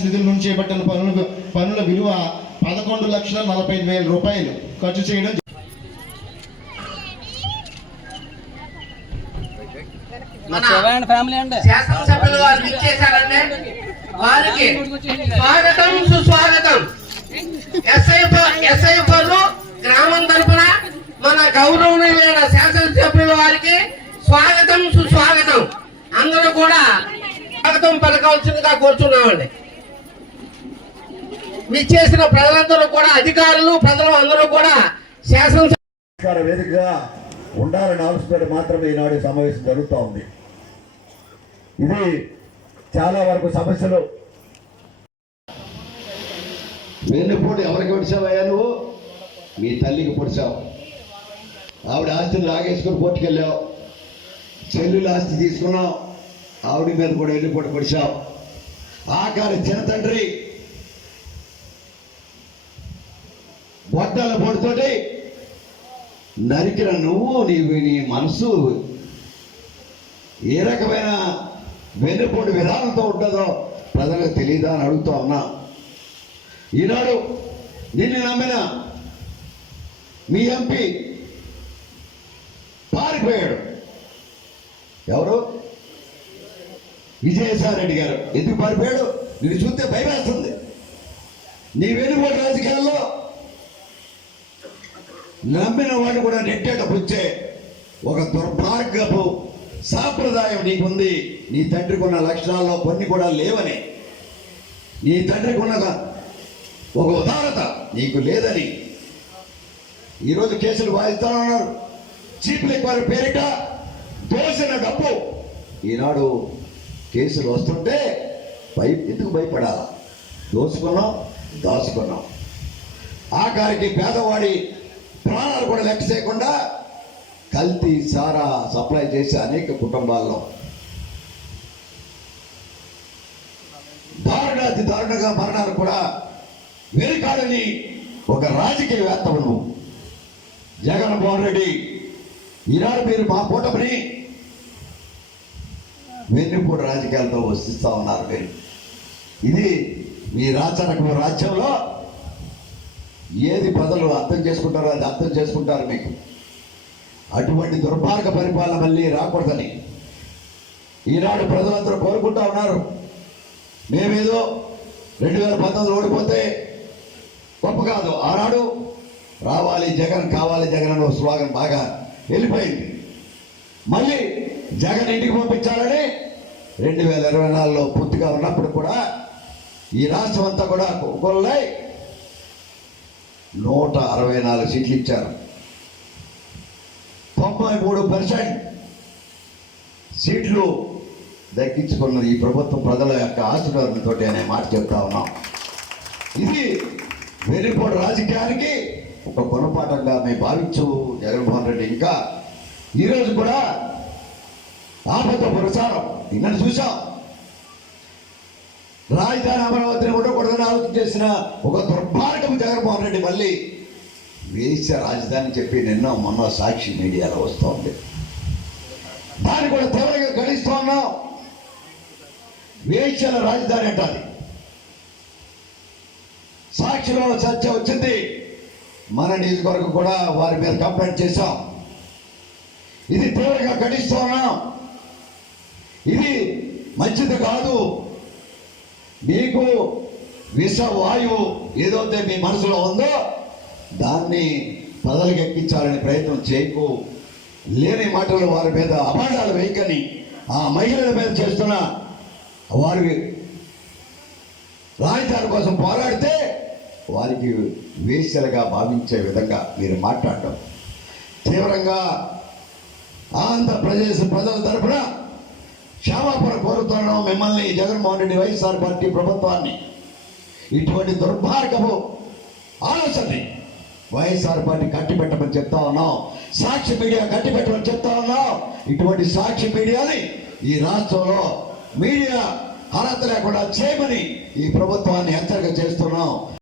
Finance నిధుల నుంచి చేపట్టిన పనుల విలువ 11,45,000 రూపాయలు ఖర్చు చేయడం. శాసనసభ్యులు వారు ఇచ్చేశారంటే వారికి స్వాగతం సుస్వాగతం. ఎస్ఐ గ్రామం తరఫున మన గౌరవనీయులైన శాసనసభ్యుల వారికి స్వాగతం సుస్వాగతం. అందరూ కూడా స్వాగతం పలకవలసిందిగా కోరుతున్నామండి. విచ్చేసిన ప్రజలందరూ కూడా, అధికారులు ప్రజలు అందరూ కూడా శాసనసభ వేదికగా ఉండాలని ఆలోచన మాత్రమే ఈనాడు సమావేశం జరుగుతూ ఉంది. ఇది చాలా వరకు సమస్యలు. వెన్నుపోటు ఎవరికి పొడిచావయ్యా? నువ్వు మీ తల్లికి పొడిచావు. ఆవిడ ఆస్తిని లాగేసుకుని పోటుకెళ్ళావు. చెల్లుల ఆస్తి తీసుకున్నావు, ఆవిడ మీద కూడా వెన్నుపోటు పొడిచావు. ఆఖరి చిన్న తండ్రి బొట్టల పొడితోటి నరికిన నువ్వు, నీ మనసు ఏ రకమైన వెన్నుపోటు విధానంతో ఉంటుందో ప్రజలకు తెలియదా అని అడుగుతూ ఉన్నా. ఈనాడు నిన్ను నమ్మిన మీ ఎంపీ పారిపోయాడు. ఎవరు? విజయసాయిరెడ్డి గారు. ఎందుకు పారిపోయాడు? నిన్ను చూస్తే భయమేస్తుంది. నీ వెన్నుపోటు రాజకీయాల్లో నమ్మిన వాడు కూడా నెట్టేట పుచ్చే ఒక దుర్మార్గపు సాంప్రదాయం నీకుంది. నీ తండ్రికి ఉన్న లక్షణాల్లో కొన్ని కూడా లేవని, నీ తండ్రికి ఉన్న ఒక ఉదారత నీకు లేదని ఈరోజు కేసులు వాయిస్తానన్నారు. చీఫ్ లిక్కర్ పేరిట దోసిన డబ్బు ఈనాడు కేసులు వస్తుంటే ఎందుకు భయపడాలా? దోసుకున్నాం, దాచుకున్నాం. ఆఖరికి పేదవాడి ప్రాణాలు కూడా లెక్క చేయకుండా కల్తీ సారా సప్లై చేసే అనేక కుటుంబాల్లో అతి దారుణంగా మరణాలు కూడా వెనుకాడని ఒక రాజకీయవేత్తవు నువ్వు. జగన్మోహన్ రెడ్డి, ఈనాడు మీరు మా కూటమిని వెన్నుపోటు రాజకీయాలతో వసిస్తూ ఉన్నారు. మీరు ఇది మీ రాజ్యంలో ఏది ప్రజలు అర్థం చేసుకుంటారో అది అర్థం చేసుకుంటారు. మీకు అటువంటి దుర్మార్గ పరిపాలన మళ్ళీ రాకూడదని ఈనాడు ప్రజలందరూ కోరుకుంటా ఉన్నారు. మేమేదో 2019 ఓడిపోతే గొప్ప కాదు, ఆనాడు రావాలి జగన్, కావాలి జగన్ అనే స్లోగన్ బాగా వెళ్ళిపోయింది. మళ్ళీ జగన్ ఇంటికి పంపించాలని 2024లో పూర్తిగా ఉన్నప్పుడు కూడా ఈ రాష్ట్రం అంతా కూడా కొల్లై 164 సీట్లు ఇచ్చారు. 93% సీట్లు దక్కించుకున్నది ఈ ప్రభుత్వం ప్రజల యొక్క ఆశీర్వాదంతో అనే మాట చెప్తా ఉన్నాం. ఇది వెన్నుపోటు రాజకీయానికి ఒక గుణపాఠంగా మేము భావించు జగన్మోహన్ రెడ్డి. ఇంకా ఈరోజు కూడా ఆపద ప్రచారం నిన్న చూసాం. రాజధాని అమరావతిని ఉండకూడదని ఆలోచన చేసిన ఒక దుర్మార్గం జగన్మోహన్ రెడ్డి మళ్ళీ వేశ్య రాజధాని చెప్పి మొన్న సాక్షి మీడియాలో వస్తోంది. దాన్ని కూడా తీవ్రంగా గణిస్తూ ఉన్నాం. వేశ్యల రాజధాని అంటాది. సాక్షిలో చర్చ వచ్చింది. మన నియోజకవర్గం కూడా వారి మీద కంప్లైంట్ చేశాం. ఇది తీవ్రంగా గణిస్తూ ఉన్నాం. ఇది మంచిది కాదు. మీకు విషవాయువు ఏదైతే మీ మనసులో ఉందో దాన్ని ప్రజలకు ఎక్కించాలని ప్రయత్నం చేయకు. లేని మాటలు వారి మీద అభాండాలు వేయకని ఆ మహిళల మీద చేస్తున్న వారి రాజధాని కోసం పోరాడితే వారికి వేశ్యలుగా భావించే విధంగా మీరు మాట్లాడటం తీవ్రంగా ఆంధ్రప్రదేశ్ ప్రజల తరఫున క్షమాపణ కోరుతున్నాం మిమ్మల్ని, జగన్మోహన్ రెడ్డి వైఎస్ఆర్ పార్టీ ప్రభుత్వాన్ని. ఇటువంటి దుర్మార్గపు ఆలోచనని వైఎస్ఆర్ పార్టీ కట్టిపెట్టమని చెప్తా ఉన్నాం. సాక్షి మీడియా కట్టిపెట్టమని చెప్తా ఉన్నాం. ఇటువంటి సాక్షి మీడియాని ఈ రాష్ట్రంలో మీడియా అర్హత లేకుండా చేయమని ఈ ప్రభుత్వాన్ని హెచ్చరిక చేస్తున్నాం.